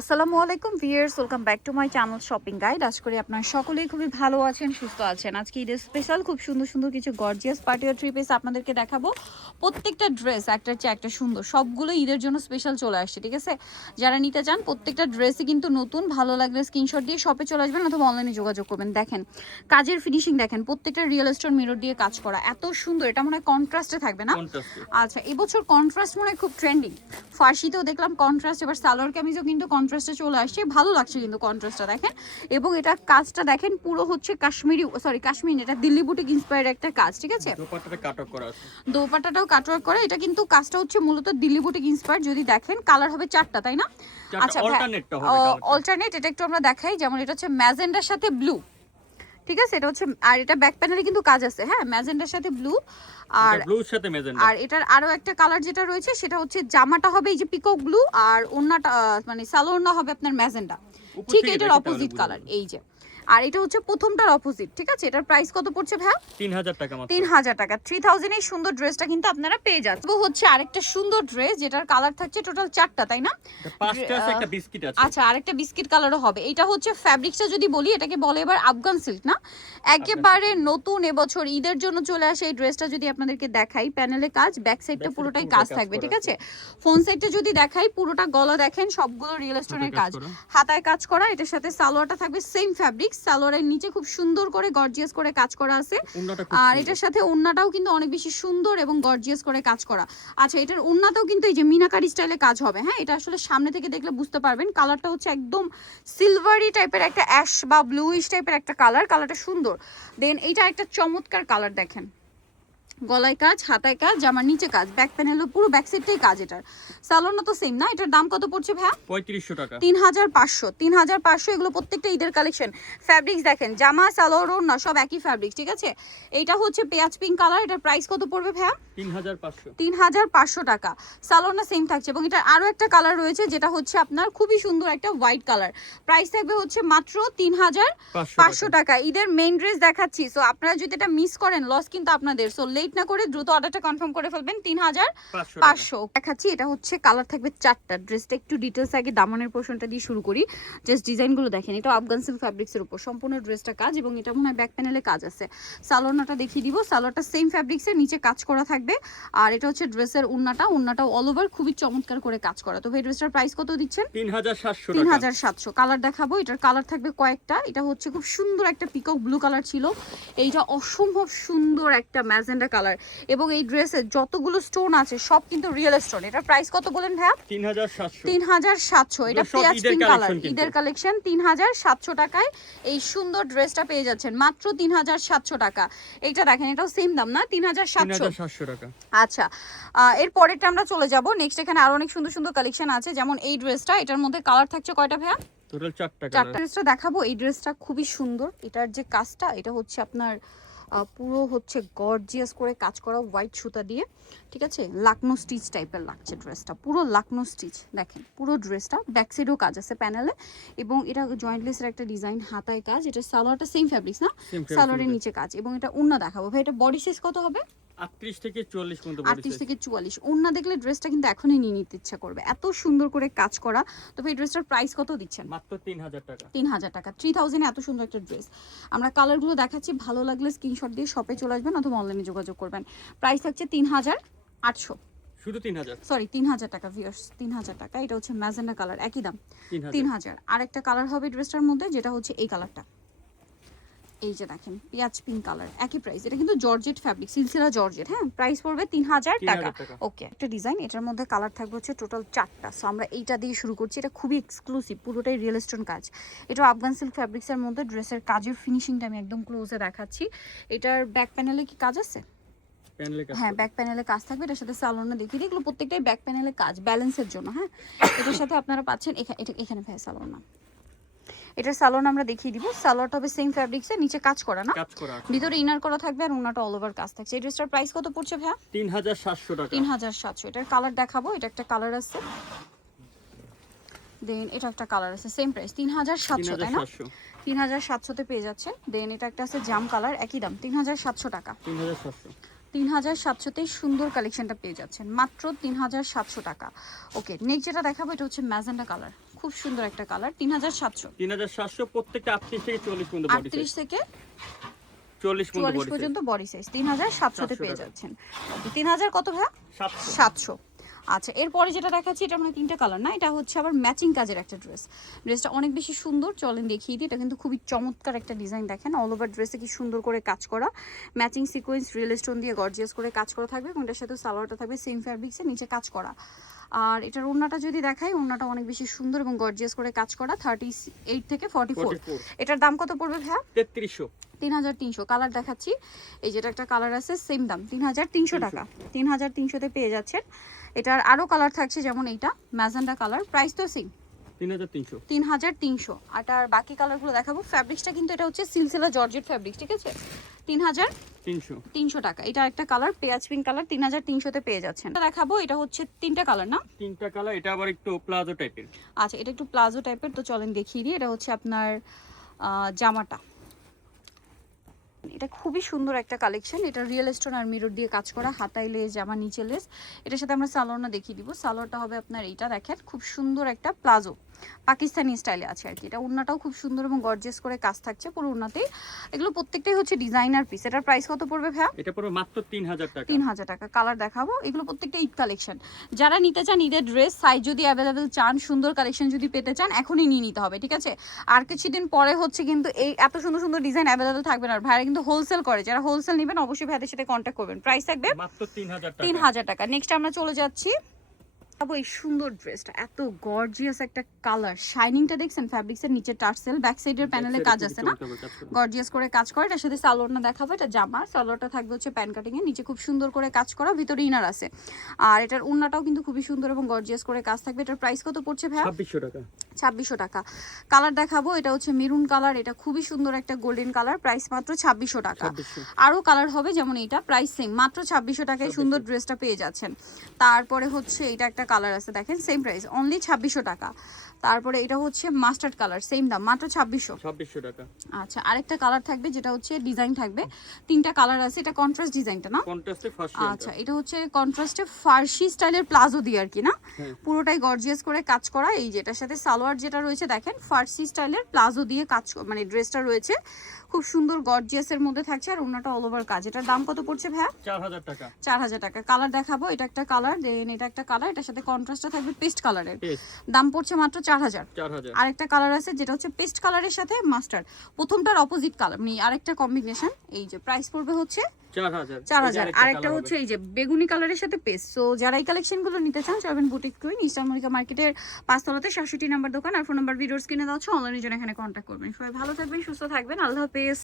আসসালামু আলাইকুম viewers, welcome back to my channel shopping guide. আশা করি আপনারা সকলেই খুবই ভালো আছেন, সুস্থ আছেন। আজকে ঈদের স্পেশাল খুব সুন্দর সুন্দর কিছু গর্জিয়াস পার্টি আর থ্রি পিস আপনাদেরকে দেখাবো। প্রত্যেকটা ড্রেস একটার চেয়ে একটা সুন্দর, সবগুলো ঈদের জন্য স্পেশাল চলে আসছে। ঠিক আছে, যারা নিতে চান প্রত্যেকটা ড্রেসই কিন্তু নতুন। ভালো লাগলে স্ক্রিনশট দিয়ে শপে চলে আসবেন অথবা অনলাইনে যোগাযোগ করবেন। দেখেন কাজের ফিনিশিং, দেখেন প্রত্যেকটা রিয়েল স্টোন মিরর দিয়ে কাজ করা, এত সুন্দর। এটা মনে হয় কন্ট্রাস্টে থাকবে না? আচ্ছা, এবছর কন্ট্রাস্ট মনে হয় খুব ট্রেন্ডিং। ফার্সিতেও দেখলাম কন্ট্রাস্ট, এবার সালোয়ার কামিজও কিন্তু কন্ট্রাস্টে চলে আসছে। ভালো লাগছে কিন্তু কন্ট্রাস্টটা দেখেন। এবং এটা কাজটা দেখেন পুরো হচ্ছে কাশ্মীরি, কাশ্মীরি, এটা দিল্লি বুটিক ইন্সপায়ার্ড একটা কাজ। ঠিক আছে, দোপাট্টাটা কাটওয়ার্ক করা আছে, দোপাট্টাটাও কাটওয়ার্ক করা। এটা কিন্তু কাজটা হচ্ছে মূলত দিল্লি বুটিক ইন্সপায়ার্ড। যদি দেখেন কালার হবে চারটা, তাই না? আচ্ছা, অল্টারনেট। এটা একটু আমরা দেখাই, যেমন এটা হচ্ছে ম্যাজেন্ডার সাথে ব্লু। ঠিক আছে, এটা হচ্ছে, আর এটা ব্যাক প্যানেলে কিন্তু কাজ আছে। হ্যাঁ, ম্যাজেন্ডার সাথে ব্লু। আর ব্লুর সাথে ম্যাজেন্ডা। আর এটার আরো একটা কালার যেটা রয়েছে সেটা হচ্ছে জামাটা হবে এই যে পিকক ব্লু, আর ওন্নাটা মানে সালোয়ারটা হবে আপনার ম্যাজেন্ডা। ঠিক এটার অপোজিট কালার এই যে। আর এটা হচ্ছে প্রথমটার অপোজিট। ঠিক আছে, এটার প্রাইস কত পড়ছে ভাই? 3000 টাকা মাত্র। 3000 টাকা। 3000 এই সুন্দর ড্রেসটা কিন্তু আপনারা পেয়ে যাচ্ছেন। তো হচ্ছে আরেকটা সুন্দর ড্রেস যেটার কালার থাকছে টোটাল 4টা, তাই না? পাঁচটা আছে, একটা বিস্কিট আছে। আচ্ছা, আরেকটা বিস্কিট কালারও হবে। এটা হচ্ছে ফ্যাব্রিক্সটা যদি বলি, এটাকে বলে এবার আফগান সিল্ক, না? একেবারে নতুন এবছর ঈদের জন্য চলে আসে এই ড্রেসটা। যদি আপনাদেরকে দেখাই, প্যানেলে কাজ, ব্যাক সাইডটা পুরোটাই কাজ থাকবে। ঠিক আছে, ফোন সাইডটা যদি দেখাই, পুরোটা গলা দেখেন সবগুলো রিয়েল স্টোনের কাজ, হাতায় কাজ করা। এটার সাথে সালোয়ারটা থাকবে সেম ফ্যাব্রিক্স। সালোয়ারের নিচে খুব সুন্দর করে গর্জিয়াস করে কাজ করা আছে। আর এটার সাথে ওন্নাটাও কিন্তু অনেক বেশি সুন্দর এবং গর্জিয়াস করে কাজ করা। আচ্ছা, এটার ওন্নাটাও কিন্তু এই যে মিনাকারি স্টাইলে কাজ হবে। হ্যাঁ, এটা আসলে সামনে থেকে দেখলে বুঝতে পারবেন। কালারটা হচ্ছে একদম সিলভারি টাইপের একটা অ্যাশ বা ব্লুইশ টাইপের একটা কালার। কালারটা সুন্দর। দেন এইটা একটা চমৎকার কালার, দেখেন গলায় কাজ, হাতায় কাজ, জামার নিচে কাজ, ব্যাক প্যানেলও পুরো ব্যাক সাইডটাই কাজ। এটার সালোয়ারটা তো সেম না? এটার দাম কত পড়ছে ভাইয়া? 3500 টাকা। 3500। 3500 এগুলো প্রত্যেকটা ঈদের কালেকশন। ফ্যাব্রিক্স দেখেন, জামা সালোয়ার না সব একই ফ্যাব্রিক্স। ঠিক আছে, এইটা হচ্ছে পেঁয়াজ পিঙ্ক কালার। এটার প্রাইস কত পড়বে ভাইয়া? 3500। 3500 টাকা। সালোয়ারটা সেম থাকছে। এবং এটা আরো একটা কালার রয়েছে যেটা হচ্ছে আপনার খুবই সুন্দর একটা হোয়াইট কালার। প্রাইস থাকবে হচ্ছে মাত্র 3500 টাকা। ঈদের মেইন ড্রেস দেখাচ্ছি, সো আপনারা যদি এটা মিস করেন লস কিন্তু আপনাদের। সো লেট না করে দ্রুত অর্ডারটা কনফার্ম করে ফেলবেন। 3500 দেখাচ্ছি। এটা হচ্ছে কালার থাকবে 4টা। ড্রেসটা একটু ডিটেলস আগে দামানের পোর্শনটা দিয়ে শুরু করি। জাস্ট ডিজাইনগুলো দেখেন, এটা আফগান সিল্ক ফ্যাব্রিক্সের উপর সম্পূর্ণ ড্রেসটা কাজ। এবং এটা মনে হয় ব্যাক প্যানেলে কাজ আছে। সালোয়ারটা দেখিয়ে দিব। সালোয়ারটা সেম ফ্যাব্রিক্সের, নিচে কাজ করা থাকবে। আর এটা হচ্ছে ড্রেসের ওন্নাটাও অল ওভার খুবই চমৎকার করে কাজ করা। তো এই ড্রেসটার প্রাইস কত দিচ্ছেন? 3700 টাকা। 3700। কালার দেখাবো। এটার কালার থাকবে কয়েকটা। এটা হচ্ছে খুব সুন্দর একটা পিকক ব্লু কালার ছিল। এইটা অসম্ভব সুন্দর একটা ম্যাজেন্ডা কালার। এবং এই ড্রেসের যতগুলো স্টোন আছে সব কিন্তু রিয়েল স্টোন। এটার প্রাইস কত বলেন ভাইয়া? 3700। 3700। এটা পেঁয়াজ পিঙ্ক কালার, ঈদের কালেকশন। 3700 টাকায় এই সুন্দর ড্রেসটা পেয়ে যাচ্ছেন মাত্র 3700 টাকা। এইটা দেখেন, এটাও সেম দাম না? 3700 টাকা। আচ্ছা, এর পরেরটা আমরা চলে যাব। নেক্সট এখানে আরো অনেক সুন্দর সুন্দর কালেকশন আছে, যেমন এই ড্রেসটা। এটার মধ্যে কালার থাকছে কয়টা ভাইয়া? টোটাল 4টা কালার। 4টা ড্রেসটা দেখাবো। এই ড্রেসটা খুবই সুন্দর। এটার যে কাজটা, এটা হচ্ছে আপনার পুরো হচ্ছে গর্জিয়াস করে কাজ করা হোয়াইট সুতা দিয়ে। ঠিক আছে, লাকনো স্টিচ টাইপের লাগছে ড্রেসটা, পুরো লাকনো স্টিচ। দেখেন পুরো ড্রেসটা ব্যাক সাইডেও কাজ আছে প্যানেলে। এবং এটা জয়েন্টলেসের একটা ডিজাইন, হাতায় কাজ। এটা সালোয়ারটা সেম ফ্যাব্রিক্স না? সালোয়ারের নিচে কাজ। এবং এটা ওন্না দেখাবো ভাই। এটা বডি সাইজ কত হবে? 38 থেকে 44 পর্যন্ত। 38 থেকে 44। ওন্না দেখলে ড্রেসটা কিন্তু এখনই নিয়ে নিতে ইচ্ছা করবে, এত সুন্দর করে কাজ করা। তবে এই ড্রেসটার প্রাইস কত দিচ্ছেন? মাত্র 3000 টাকা। 3000 টাকা। 3000 এত সুন্দর একটা ড্রেস। আমরা কালারগুলো দেখাচ্ছি, ভালো লাগলে স্ক্রিনশট দিয়ে শপে চলে আসবেন অথবা অনলাইনে যোগাযোগ করবেন। প্রাইস থাকছে 3800। শুধু 3000। সরি, 3000 টাকা ভিউয়ার্স, 3000 টাকা। এটা হচ্ছে ম্যাজেন্ডা কালার, একই দাম 3000। আরেকটা কালার হবে ড্রেসটার মধ্যে, যেটা হচ্ছে এই কালারটা। এই যে দেখেন পেঁয়াজ পিঙ্ক কালার, একই প্রাইস। এটা কিন্তু জর্জেট ফ্যাব্রিক, সিলসিলা জর্জেট। হ্যাঁ, প্রাইস পড়বে 3000 টাকা। ওকে, একটা ডিজাইন, এটার মধ্যে কালার থাকবে হচ্ছে টোটাল 4টা। সো আমরা এইটা দিয়ে শুরু করছি। এটা খুবই এক্সক্লুসিভ, পুরোটাই রিয়েল স্টোন কাজ। এটা আফগান সিল্ক ফ্যাব্রিক্সের মধ্যে। ড্রেসের কাজের ফিনিশিংটা আমি একদম ক্লোজে দেখাচ্ছি। এটার ব্যাক প্যানেলে কি কাজ আছে? হ্যাঁ, ব্যাক প্যানেলে কাজ থাকবে। এটার সাথে সালোয়ারটা দেখিয়ে দিই। এগুলো প্রত্যেকটাই ব্যাক প্যানেলে কাজ, ব্যালেন্সের জন্য। হ্যাঁ, এটার সাথে আপনারা পাচ্ছেন এখানে ভাই সালোয়ার না, এটার সালোয়ার আমরা দেখিয়ে দিব। সালোয়ারটা হবে সেম ফ্যাব্রিক্সে, নিচে কাজ করা না, ভিতরে ইনার করা থাকবে, আর ওনাটা অল ওভার কাজ থাকছে। এই ড্রেসটার প্রাইস কত পড়ছে ভাইয়া? 3700 টাকা। 3700। এটার কালার দেখাবো। এটা একটা কালার আছে, দেন এটা একটা কালার আছে, সেম প্রাইস 3700, তাই না? 3700 তে পেয়ে যাচ্ছে। দেন এটা একটা আছে জাম কালার, একই দাম 3700 টাকা। 3700তেই সুন্দর কালেকশনটা পেয়ে যাচ্ছেন মাত্র 3700 টাকা। ওকে, নেক্সট যেটা দেখাবো এটা হচ্ছে ম্যাজেন্ডা কালার, খুব সুন্দর একটা কালার 3700 3700 প্রত্যেকটা 38 থেকে 40 পর্যন্ত বডি সাইজ 38 থেকে 40 পর্যন্ত বডি সাইজ 3700 তে পেয়ে টাকা। যাচ্ছেন 3000 কত ভাই 700 আচ্ছা এরপরে যেটা দেখাচ্ছি এটা মানে তিনটা কালার না, এটা হচ্ছে আবার ম্যাচিং কাজের একটা ড্রেসটা অনেক বেশি সুন্দর, চলেন দেখিয়ে দিই। এটা কিন্তু খুবই চমৎকার একটা ডিজাইন, দেখেন অল ওভার ড্রেসে কি সুন্দর করে কাজ করা, ম্যাচিং সিকোয়েন্স রিয়েল স্টোন দিয়ে গর্জিয়াস করে কাজ করা থাকবে এবং এটার সাথে সালোয়ারটা থাকবে সেম ফ্যাব্রিক্সের নিচে কাজ করা। আর এটার ওড়নাটা যদি দেখাই, ওড়নাটা অনেক বেশি সুন্দর এবং গর্জিয়াস করে কাজ করা 38 থেকে 44। এটার দাম কত পড়বে ভাইয়া 3300 3300। কালার দেখাচ্ছি, এই যেটা একটা কালার আছে সেম দাম 3300 টাকা, 3300 তে পেয়ে যাচ্ছেন। এটার আরো কালার থাকছে যেমন এইটা ম্যাজেন্ডা কালার, প্রাইস তো সেম 3300। আর তার বাকি কালারগুলো দেখাবো। ফ্যাব্রিক্সটা কিন্তু এটা হচ্ছে সিলসিলা জর্জেট ফ্যাব্রিক্স, ঠিক আছে 3300 টাকা। এটা একটা কালার পেঁয়াজ পিঙ্ক কালার 3300 তে পেয়ে যাচ্ছেন। এটা দেখাবো, এটা হচ্ছে তিনটা কালার না, তিনটা কালার, এটা আবার একটু প্লাজো টাইপের। আচ্ছা এটা একটু প্লাজো টাইপের, তো চলেন দেখিয়ে দিই। এটা হচ্ছে আপনার জামাটা, এটা খুবই সুন্দর একটা কালেকশন। এটা রিয়েল স্টোন আর মিরর দিয়ে কাজ করা, হাতায় লেস, জামা নিচে লেস। এটার সাথে আমরা সালোয়ারটা দেখিয়ে দিব। সালোয়ারটা হবে আপনার এইটা, দেখেন খুব সুন্দর একটা প্লাজো পাকিস্তানি স্টাইলে আছে আর কি। এটা ওড়নাটাও খুব সুন্দর এবং গর্জিয়াস করে কাজ থাকছে পুরো ওড়নাতেই। এগুলো প্রত্যেকটাই হচ্ছে ডিজাইনার পিস। এটার প্রাইস কত পড়বে ভাইয়া এটা পড়বে মাত্র 3000 টাকা। 3000 টাকা। কালার দেখাবো, এগুলো প্রত্যেকটা ঈদ কালেকশন। যারা নিতে চান ঈদের ড্রেস, সাইজ যদি অ্যাভেলেবেল চান, সুন্দর কালেকশন যদি পেতে চান, এখনই নিয়ে নিতে হবে, ঠিক আছে। আর কিছুদিন পরে হচ্ছে কিন্তু এই এত সুন্দর সুন্দর ডিজাইন অ্যাভেলেবেল থাকবে না। আর ভাইরা কিন্তু হোলসেল করে, যারা হোলসেল নেবেন অবশ্যই ভাইদের সাথে কন্ট্যাক্ট করবেন। প্রাইস থাকবে মাত্র 3000 টাকা। 3000 টাকা। নেক্সট আমরা চলে যাচ্ছি, এই সুন্দর ড্রেসটা, এত গর্জিয়াস একটা কালার, শাইনিংটা দেখছেন ফ্যাব্রিক্সের নিচে টার্সেল, ব্যাক সাইডের প্যানেলে কাজ আছে না, গর্জিয়াস করে কাজ করে। এটার সাথে সালোয়ারটা দেখাবো, এটা জামা, সালোয়ারটা থাকবে হচ্ছে প্যান কাটিং এর, নিচে খুব সুন্দর করে কাজ করা, ভিতরে ইনার আছে। আর এটার ওড়নাটাও কিন্তু খুবই সুন্দর এবং গর্জিয়াস করে কাজ থাকবে। এটার প্রাইস কত পড়ছে ভাই 2600 টাকা। 2600 টাকা। কালার দেখাবো, এটা হচ্ছে মেরুন কালার, এটা খুবই সুন্দর একটা গোল্ডেন কালার, প্রাইস মাত্র 2600 টাকা। 2600। আরো কালার হবে যেমন এইটা, প্রাইস সেম, মাত্র 2600 টাকায় সুন্দর ড্রেসটা পেয়ে যাচ্ছেন। তারপরে হচ্ছে এটা একটা কালার আছে, দেখেন সেম প্রাইস অনলি 2600 টাকা। তারপরে এটা হচ্ছে মাস্টার্ড কালার, সেম দাম মাত্র 2600 টাকা। আচ্ছা আরেকটা কালার থাকবে যেটা হচ্ছে ডিজাইন থাকবে, তিনটা কালার আছে। এটা কন্ট্রাস্ট ডিজাইনটা না, কন্ট্রাস্টে ফার্স্ট। আচ্ছা এটা হচ্ছে কন্ট্রাস্টে ফার্সি স্টাইলের প্লাজো দিয়ে আর কি না, হ্যাঁ। পুরোটাই গর্জিয়াস করে কাজ করা। এই যেটার সাথে সালোয়ার যেটা রয়েছে দেখেন ফার্সি স্টাইলের প্লাজো দিয়ে কাজ, মানে ড্রেসটা রয়েছে খুব সুন্দর গর্জিয়াসের মধ্যে থাকছে। আর ওনাটা অল ওভার কাজ। এটার দাম কত পড়ছে ভাইয়া 4000 টাকা। 4000 টাকা। কালার দেখাবো, এটা একটা কালার, দেন এটা একটা কালার, এটার সাথে কন্ট্রাস্টটা থাকবে পেস্ট কালারের, পেস্ট দাম পড়ছে মাত্র 4000। 4000। আরেকটা কালার আছে যেটা হচ্ছে পেস্ট কালারের সাথে মাস্টার্ড, প্রথমটার অপোজিট কালার, মানে আরেকটা কম্বিনেশন। এই যে প্রাইস পড়বে হচ্ছে 4000। আরেকটা হচ্ছে এই যে বেগুনি কালারের সাথে পেস্ট। সো যারা এই কালেকশনগুলো নিতে চান যাবেন বুটিক কুইন, ইস্টার্ন মল্লিকা মার্কেটের 5 তলাতে 67 নাম্বার দোকান। আর ফোন নাম্বার ভিডিওর স্ক্রিনে দেওয়া হচ্ছে, অনলাইনের জন্য এখানে কন্ট্যাক্ট করবেন। সবাই ভালো থাকবেন, সুস্থ থাকবেন, আল্লাহ হাফেজ।